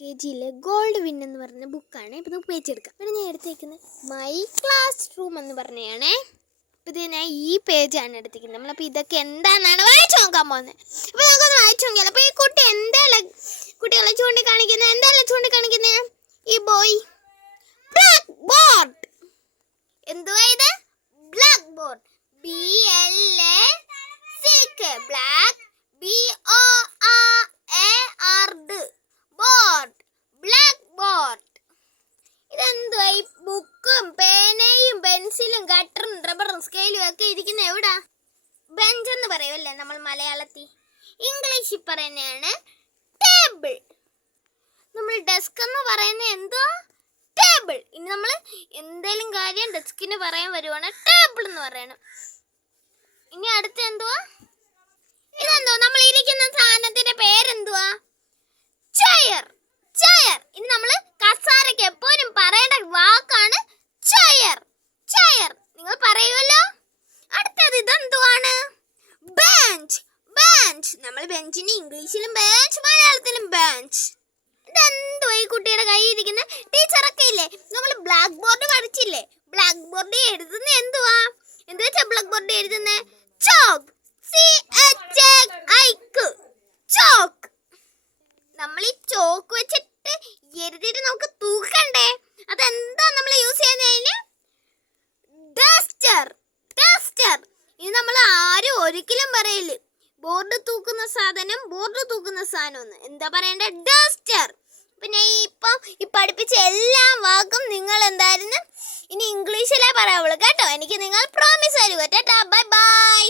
LKGയിലെ gold win എന്ന് പറഞ്ഞ ബുക്കാണ്. ഇപ്പം നമുക്ക് പേജ് എടുക്കാം. പിന്നെ ഞാൻ എടുത്തേക്കുന്നത് മൈ ക്ലാസ് റൂം എന്ന് പറഞ്ഞാണേ. അപ്പോൾ ഇത് ഞാൻ ഈ പേജാണ് എടുത്തിരിക്കുന്നത്. നമ്മളപ്പോൾ ഇതൊക്കെ എന്താണെന്നാണ് വായിച്ചു നോക്കാൻ പോകുന്നത്. അപ്പോൾ നമുക്കൊന്ന് വായിച്ചു നോക്കിയാലോ. അപ്പോൾ ഈ കുട്ടി കുട്ടികളെ ചൂണ്ടിക്കാണിക്കുന്നത് എന്തായാലും ചൂണ്ടിക്കാണിക്കുന്നത് ഈ ബോയ് ബ്ലാക്ക് ബോർഡ്. എന്തുവാ ഇത്? Blackboard. BLACK black BORD board, blackboard. ഇതെന്തുവാ? ഈ ബുക്കും പേനയും പെൻസിലും കട്ടറും റബ്ബറും സ്കെയിലും ഒക്കെ ഇരിക്കുന്ന എവിടാ? ബെഞ്ച് എന്ന് പറയുമല്ലേ നമ്മൾ മലയാളത്തിൽ. ഇംഗ്ലീഷിൽ പറയുന്നതാണ് ടേബിൾ. നമ്മൾ ഡെസ്ക് എന്ന് പറയുന്നത് എന്തുവാ? ടേബിൾ. ഇനി നമ്മൾ എന്തെങ്കിലും കാര്യം ഡെസ്കിന് പറയാൻ വരുവാണ് ടേബിൾ എന്ന് പറയണം. ഇനി അടുത്ത എന്തുവാ? ഇതെന്തോ നമ്മൾ ഇരിക്കുന്ന സാധനത്തിന്റെ പേരെന്തുവാ? ചെയർ. ചെയർ. ഇനി നമ്മൾ കസാരയ്ക്ക് എപ്പോഴും പറയേണ്ട വാക്കാണ് ചെയർ. ചെയർ. നിങ്ങൾ പറയുമല്ലോ. അടുത്തത് ഇതെന്തുവാണ്? ബെഞ്ച്. ബെഞ്ച്. നമ്മൾ ബെഞ്ചിന് ഇംഗ്ലീഷിലും ബെഞ്ച്, മലയാളത്തിലും ബെഞ്ച്. ഇതെന്തുവാ ഈ കുട്ടിയുടെ കയ്യിൽ ഇരിക്കുന്ന? ടീച്ചറൊക്കെ ഇല്ലേ, നമ്മൾ ബ്ലാക്ക് ബോർഡ് പഠിച്ചില്ലേ? ബ്ലാക്ക് ബോർഡ് എഴുതുന്ന എന്തുവാ? എന്ത് വെച്ചാ ബ്ലാക്ക് ബോർഡ് എഴുതുന്നത്? ചോക്ക്. ചോക്ക്. നമ്മൾ ഈ ചോക്ക് വെച്ചിട്ട് എഴുതിയിട്ട് നമുക്ക് തൂക്കണ്ടേ? അതെന്താ നമ്മൾ യൂസ് ചെയ്യുന്നതിന്? ഡസ്റ്റർ. ഡസ്റ്റർ. ഇത് നമ്മൾ ആരും ഒരിക്കലും പറയില്ല ബോർഡ് തൂക്കുന്ന സാധനം, ബോർഡ് തൂക്കുന്ന സാധനം എന്ന്. എന്താ പറയണ്ടേ? ഡസ്റ്റർ. പിന്നെ ഇപ്പം ഈ പഠിപ്പിച്ച എല്ലാ വാക്കും നിങ്ങൾ എന്തായിരുന്നു ഇനി ഇംഗ്ലീഷിലേ പറയാവുള്ളൂ കേട്ടോ. എനിക്ക് നിങ്ങൾ പ്രോമിസ് തരുക. Tata, bye bye.